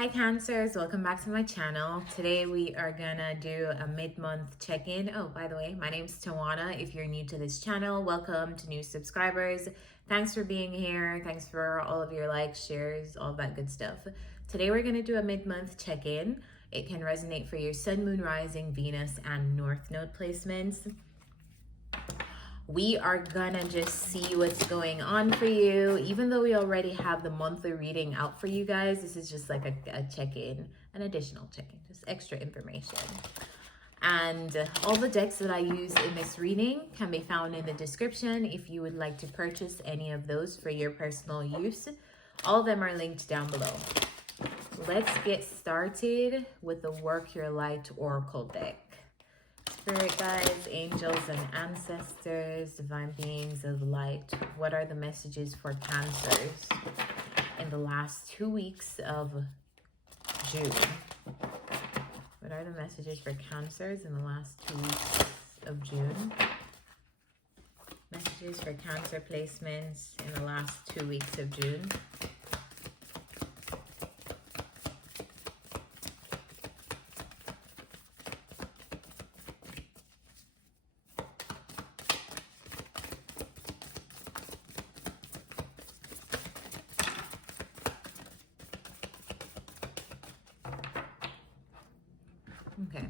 Hi Cancers, welcome back to my channel. Today we are gonna do a mid-month check-in. Oh, by the way, my name's Tawana. If you're new to this channel, welcome to new subscribers. Thanks for being here. Thanks for all of your likes, shares, all that good stuff. Today we're gonna do a mid-month check-in. It can resonate for your Sun, Moon, Rising, Venus, and North Node placements. We are gonna just see what's going on for you. Even though we already have the monthly reading out for you guys, this is just like a check-in, an additional check-in, just extra information. And all the decks that I use in this reading can be found in the description if you would like to purchase any of those for your personal use. All of them are linked down below. Let's get started with the Work Your Light Oracle deck. Spirit guides, angels, and ancestors, divine beings of light, what are the messages for Cancers in the last 2 weeks of June? What are the messages for Cancers in the last 2 weeks of June? Messages for Cancer placements in the last 2 weeks of June. Okay.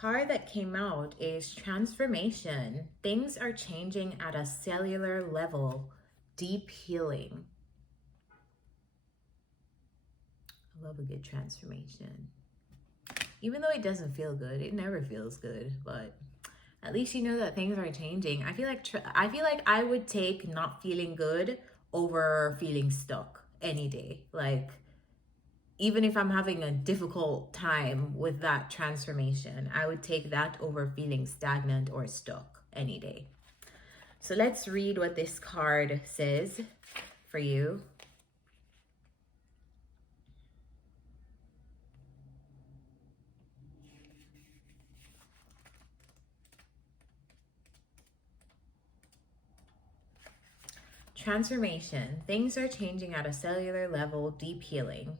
Card that came out is transformation. Things are changing at a cellular level. Deep healing. I love a good transformation. Even though it doesn't feel good, it never feels good, but at least you know that things are changing. I feel like I would take not feeling good over feeling stuck any day. Like, even if I'm having a difficult time with that transformation, I would take that over feeling stagnant or stuck any day. So let's read what this card says for you. Transformation. Things are changing at a cellular level. Deep healing.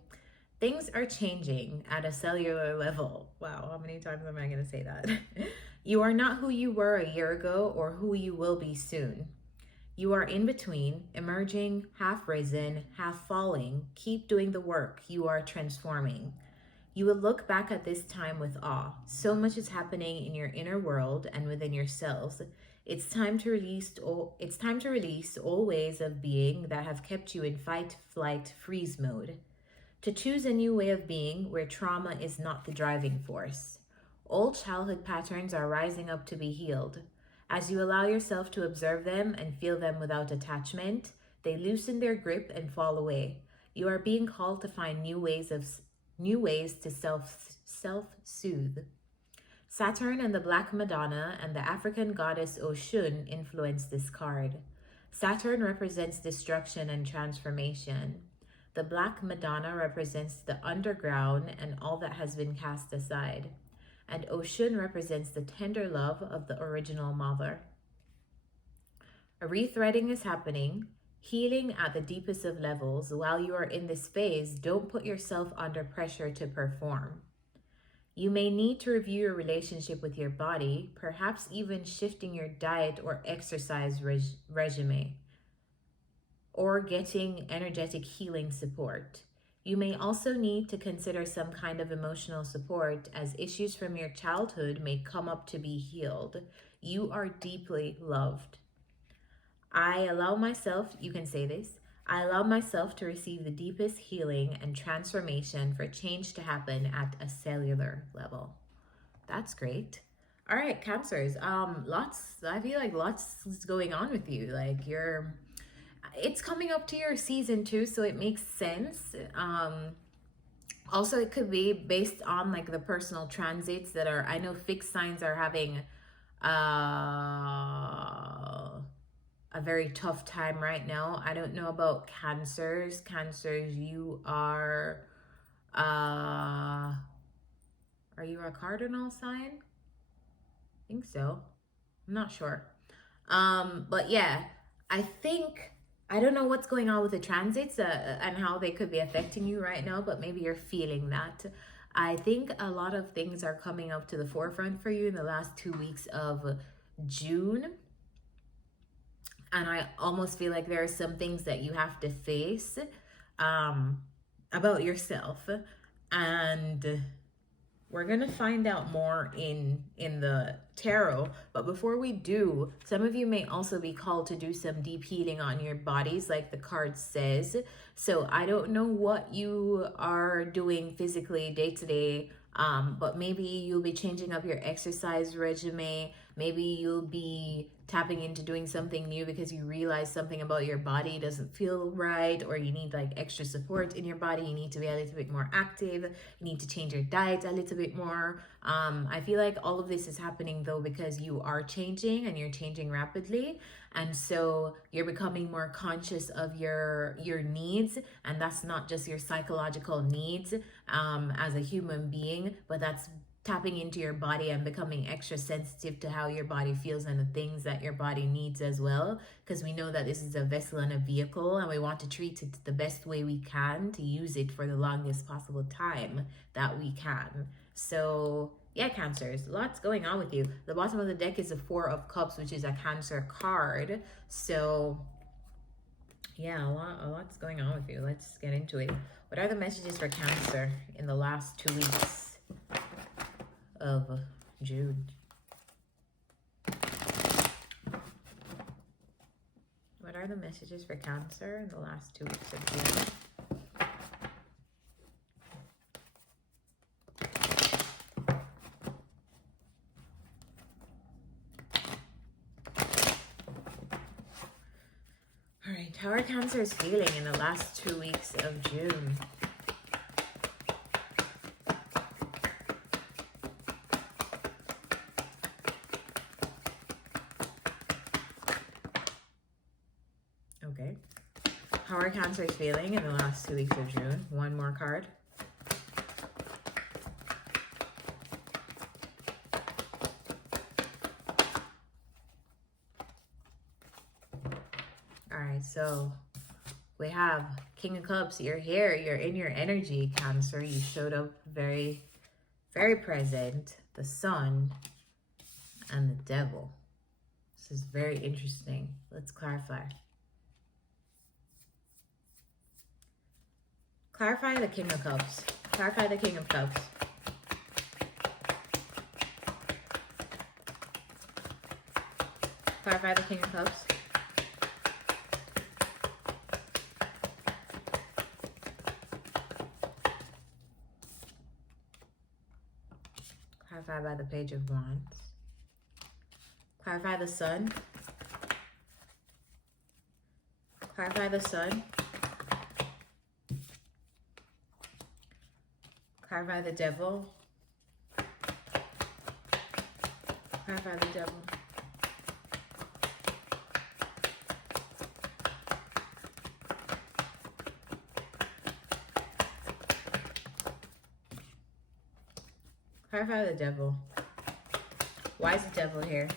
Things are changing at a cellular level. Wow, how many times am I going to say that? You are not who you were a year ago or who you will be soon. You are in between, emerging, half risen, half falling. Keep doing the work. You are transforming. You will look back at this time with awe. So much is happening in your inner world and within yourselves. It's time to release all ways of being that have kept you in fight, flight, freeze mode. To choose a new way of being where trauma is not the driving force. Old childhood patterns are rising up to be healed. As you allow yourself to observe them and feel them without attachment, they loosen their grip and fall away. You are being called to find new ways to self-soothe. Saturn and the Black Madonna and the African goddess Oshun influence this card. Saturn represents destruction and transformation. The Black Madonna represents the underground and all that has been cast aside. And Oshun represents the tender love of the original mother. A rethreading is happening, healing at the deepest of levels. While you are in this phase, don't put yourself under pressure to perform. You may need to review your relationship with your body, perhaps even shifting your diet or exercise regimen, or getting energetic healing support. You may also need to consider some kind of emotional support as issues from your childhood may come up to be healed. You are deeply loved. I allow myself, you can say this, I allow myself to receive the deepest healing and transformation for change to happen at a cellular level. That's great. All right, Cancers, I feel like lots is going on with you. Like it's coming up to your season too, so it makes sense. Also, it could be based on like the personal transits that are, I know fixed signs are having a very tough time right now. I don't know about Cancers. Cancers, you are you a cardinal sign? I think so. I'm not sure. But yeah, I think I don't know what's going on with the transits and how they could be affecting you right now, but maybe you're feeling that. I think a lot of things are coming up to the forefront for you in the last 2 weeks of June. And I almost feel like there are some things that you have to face about yourself. And we're gonna find out more in the tarot, but before we do, some of you may also be called to do some deep healing on your bodies, like the card says. So I don't know what you are doing physically day to day, but maybe you'll be changing up your exercise regimen. Maybe you'll be tapping into doing something new because you realize something about your body doesn't feel right, or you need like extra support in your body. You need to be a little bit more active. You need to change your diet a little bit more. I feel like all of this is happening though because you are changing and you're changing rapidly, and so you're becoming more conscious of your needs, and that's not just your psychological needs as a human being, but that's tapping into your body and becoming extra sensitive to how your body feels and the things that your body needs as well, because we know that this is a vessel and a vehicle, and we want to treat it the best way we can to use it for the longest possible time that we can. So yeah, Cancers, lots going on with you. The bottom of the deck is the Four of Cups, which is a Cancer card. So yeah, a lot's going on with you. Let's get into it. What are the messages for Cancer in the last 2 weeks of June? What are the messages for Cancer in the last 2 weeks of June? All right, how are Cancers feeling in the last 2 weeks of June? Okay. How are Cancers feeling in the last 2 weeks of June? One more card. All right, so we have King of Cups. You're here. You're in your energy, Cancer. You showed up very, very present. The Sun and the Devil. This is very interesting. Let's clarify. Clarify the King of Cups. Clarify the King of Cups. Clarify the King of Cups. Clarify by the Page of Wands. Clarify the Sun. Clarify the Sun. Clarify the Devil. Clarify the Devil. Clarify the Devil. Why is the Devil here?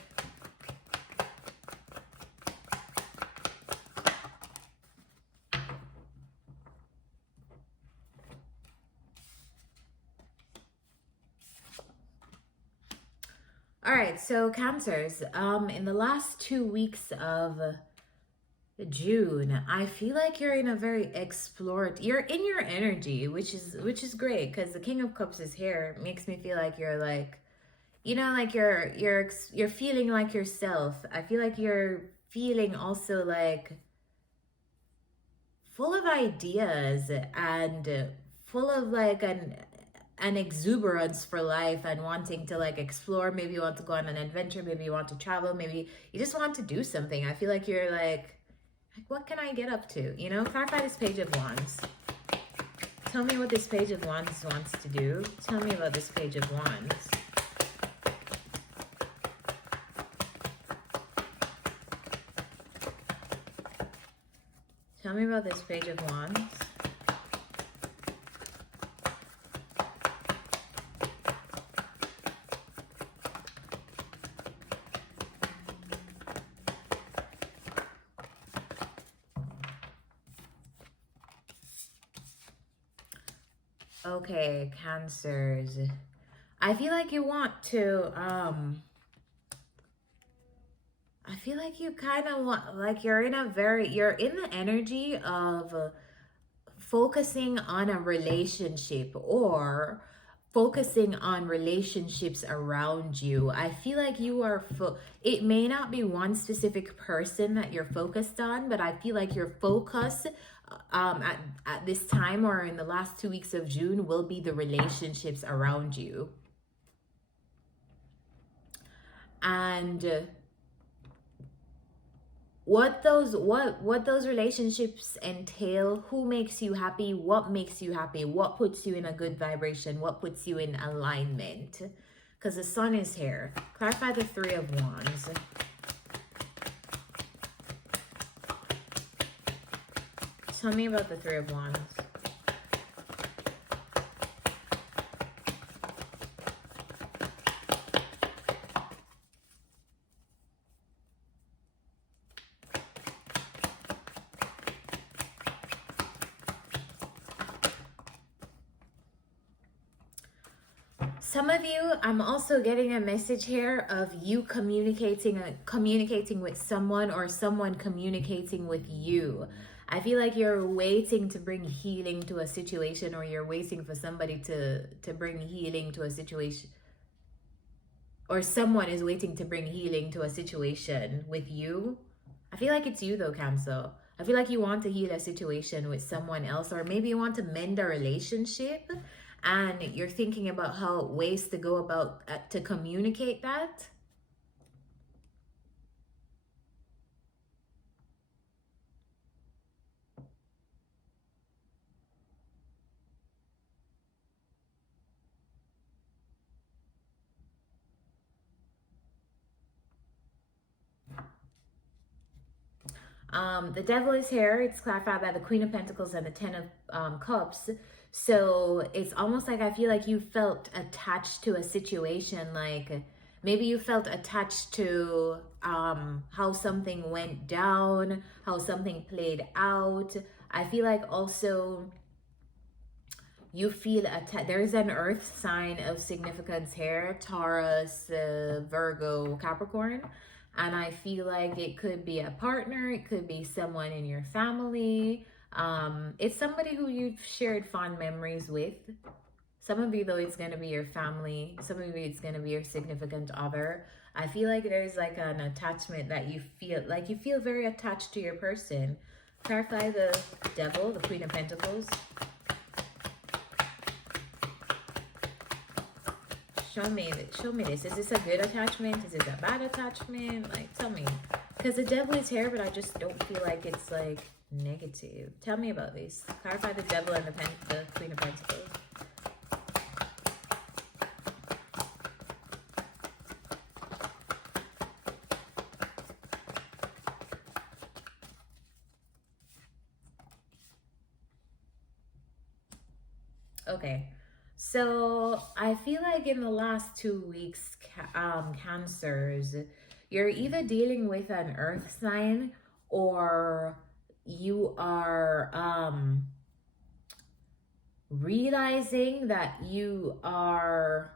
All right, so Cancers, in the last 2 weeks of June, I feel like you're in a very you're in your energy, which is great, because the King of Cups is here. It makes me feel like you're like, you know, like you're feeling like yourself. I feel like you're feeling also like full of ideas and full of like an exuberance for life and wanting to like explore. Maybe you want to go on an adventure, maybe you want to travel, maybe you just want to do something. I feel like you're like what can I get up to? You know, clarify this Page of Wands. Tell me what this Page of Wands wants to do. Tell me about this Page of Wands. Tell me about this Page of Wands. Okay, Cancers. I feel like you want to, I feel like you kind of want, like you're in the energy of focusing on a relationship or focusing on relationships around you. I feel like you are, it may not be one specific person that you're focused on, but I feel like your focus at this time or in the last 2 weeks of June will be the relationships around you. And what those relationships entail, who makes you happy, what puts you in a good vibration, what puts you in alignment, because the sun is here. Clarify the Three of Wands. Tell me about the Three of Wands. Some of you, I'm also getting a message here of you communicating with someone or someone communicating with you. I feel like you're waiting to bring healing to a situation, or you're waiting for somebody to bring healing to a situation, or someone is waiting to bring healing to a situation with you. I feel like it's you though, Cancer. I feel like you want to heal a situation with someone else, or maybe you want to mend a relationship and you're thinking about how ways to go about to communicate that. The Devil is here. It's clarified by the Queen of Pentacles and the Ten of Cups. So it's almost like I feel like you felt attached to a situation. Like maybe you felt attached to how something went down, how something played out. I feel like also you feel there's an earth sign of significance here: Taurus, Virgo, Capricorn. And I feel like it could be a partner, it could be someone in your family. It's somebody who you've shared fond memories with. Some of you though, it's going to be your family. Some of you, it's going to be your significant other. I feel like there's like an attachment that you feel very attached to your person. Clarify the Devil, the Queen of Pentacles. Show me this. Is this a good attachment? Is it a bad attachment? Like, tell me. Because the Devil is here, but I just don't feel like it's like negative. Tell me about this. Clarify the Devil and the Queen of Pentacles. Okay. So I feel like in the last 2 weeks, Cancers, you're either dealing with an earth sign, or you are realizing that you are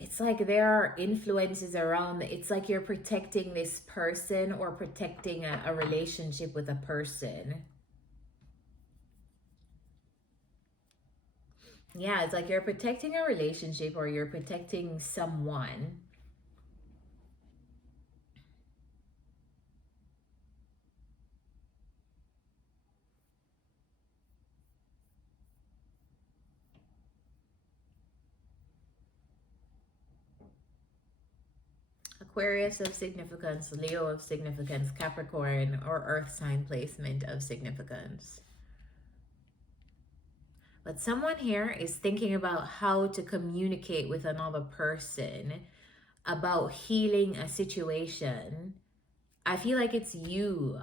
it's like there are influences around. It's like you're protecting this person or protecting a relationship with a person. Yeah, it's like you're protecting a relationship or you're protecting someone. Aquarius of significance, Leo of significance, Capricorn or earth sign placement of significance. But someone here is thinking about how to communicate with another person about healing a situation. I feel like it's you,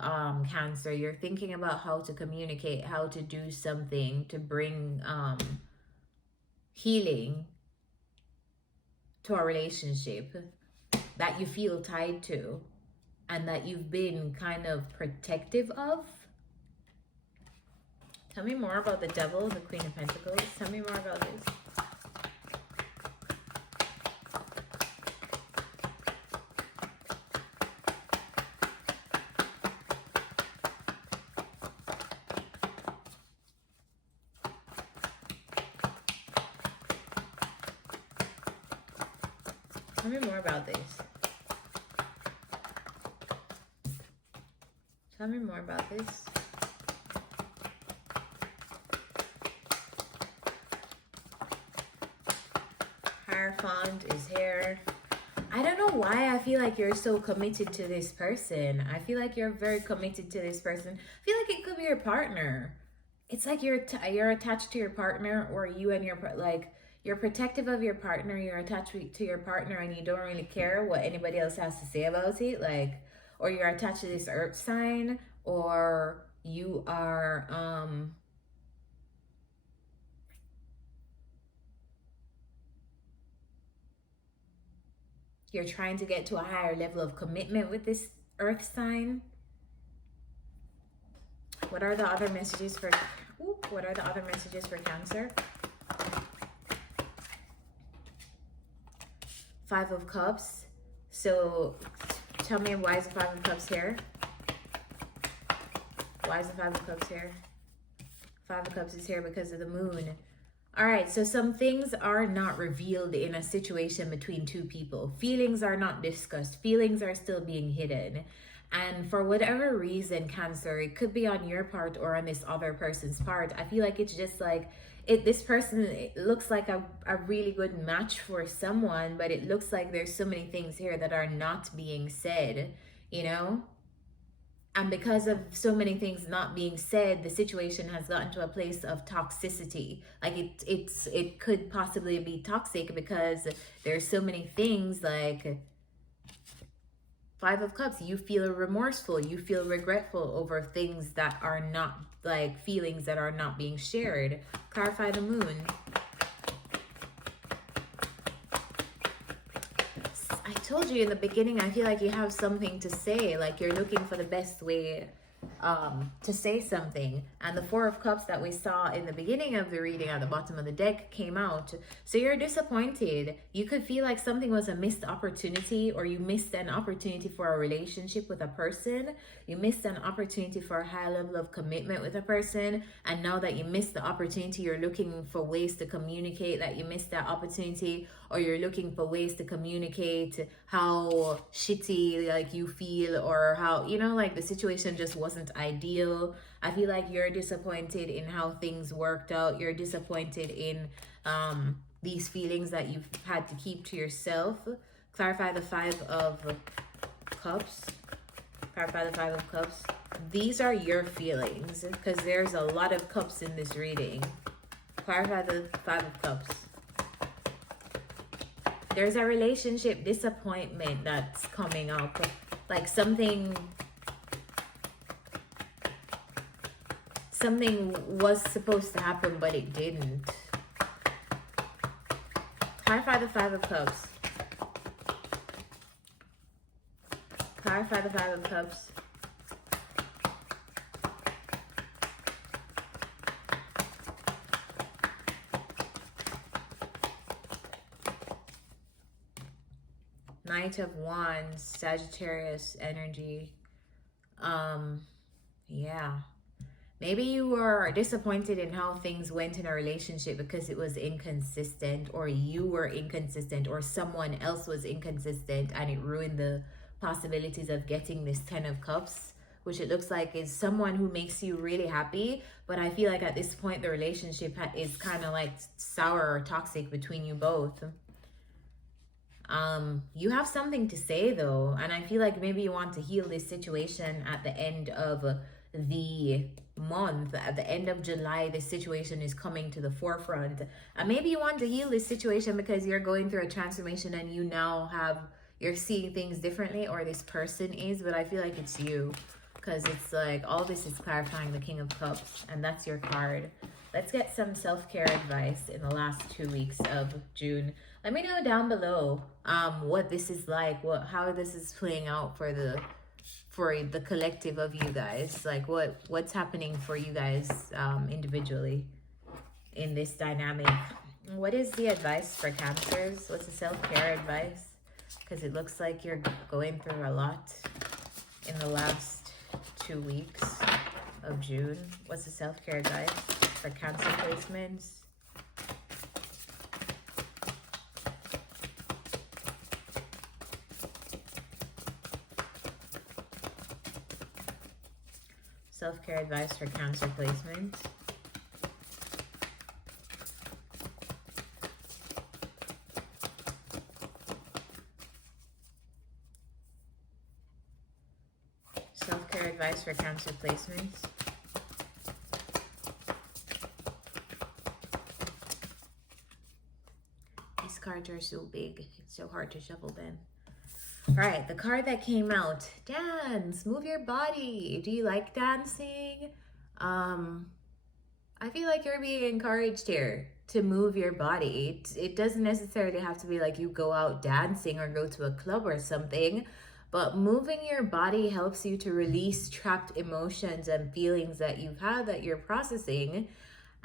Cancer. You're thinking about how to communicate, how to do something to bring healing to a relationship that you feel tied to and that you've been kind of protective of. Tell me more about the Devil, the Queen of Pentacles. Tell me more about this. Tell me more about this. Tell me more about this. Hierophant is here. I don't know why I feel like you're so committed to this person. I feel like you're very committed to this person. I feel like it could be your partner. It's like you're attached to your partner, or you and your like you're protective of your partner. You're attached to your partner, and you don't really care what anybody else has to say about it. Like, or you're attached to this earth sign, or you are you're trying to get to a higher level of commitment with this earth sign. What are the other messages for what are the other messages for Cancer? Five of Cups. So tell me, why is the Five of Cups here? Why is the Five of Cups here? Five of Cups is here because of the moon. All right, so some things are not revealed in a situation between two people. Feelings are not discussed. Feelings are still being hidden. And for whatever reason, Cancer, it could be on your part or on this other person's part. I feel like it's just like, this person, it looks like a really good match for someone, but it looks like there's so many things here that are not being said, you know? And because of so many things not being said, the situation has gotten to a place of toxicity. Like it could possibly be toxic because there's so many things. Like Five of Cups, you feel remorseful, you feel regretful over things that are not, like feelings that are not being shared. Clarify the Moon. I told you in the beginning, I feel like you have something to say, like you're looking for the best way to say something. And the Four of Cups that we saw in the beginning of the reading at the bottom of the deck came out. So you're disappointed. You could feel like something was a missed opportunity, or you missed an opportunity for a relationship with a person. You missed an opportunity for a high level of commitment with a person. And now that you missed the opportunity, you're looking for ways to communicate that you missed that opportunity, or you're looking for ways to communicate how shitty like you feel, or how, you know, like the situation just wasn't ideal. I feel like you're disappointed in how things worked out. You're disappointed in these feelings that you've had to keep to yourself. Clarify the Five of Cups. Clarify the Five of Cups. These are your feelings, because there's a lot of cups in this reading. Clarify the Five of Cups. There's a relationship disappointment that's coming up. Like something was supposed to happen, but it didn't. Clarify the Five of Cups. Clarify the Five of Cups. Knight of Wands, Sagittarius energy. Yeah. Maybe you were disappointed in how things went in a relationship because it was inconsistent, or you were inconsistent, or someone else was inconsistent, and it ruined the possibilities of getting this Ten of Cups, which it looks like is someone who makes you really happy. But I feel like at this point, the relationship is kind of like sour or toxic between you both. You have something to say though, and I feel like maybe you want to heal this situation at the end of the month. At the end of July, this situation is coming to the forefront, and maybe you want to heal this situation because you're going through a transformation and you're seeing things differently, or this person is, but I feel like it's you, because it's like all this is clarifying the King of Cups, and that's your card. Let's get some self-care advice in the last 2 weeks of June. Let me know down below what this is like, how this is playing out for for the collective of you guys? Like what's happening for you guys individually in this dynamic? What is the advice for Cancers? What's the self-care advice? Because it looks like you're going through a lot in the last 2 weeks of June. What's the self-care advice for Cancer placements? Self-care advice for Cancer placements. Self-care advice for Cancer placements. These cards are so big. It's so hard to shuffle them. All right, the card that came out. Dance. Move your body. Do you like dancing? I feel like you're being encouraged here to move your body. It doesn't necessarily have to be like you go out dancing or go to a club or something. But moving your body helps you to release trapped emotions and feelings that you've had that you're processing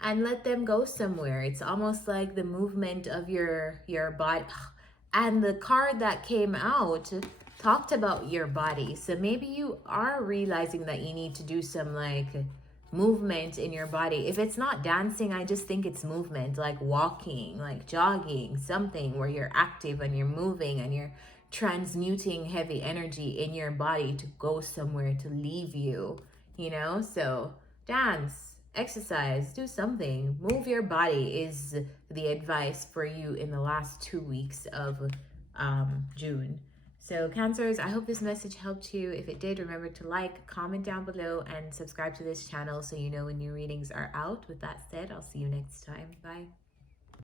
and let them go somewhere. It's almost like the movement of your body. And the card that came out talked about your body. So maybe you are realizing that you need to do some like movement in your body. If it's not dancing, I just think it's movement, like walking, like jogging, something where you're active and you're moving and you're transmuting heavy energy in your body to go somewhere, to leave you, you know? So dance, exercise, do something, move your body is the advice for you in the last 2 weeks of June. So Cancers, I hope this message helped you. If it did, remember to like, comment down below, and subscribe to this channel so you know when new readings are out. With that said, I'll see you next time. Bye.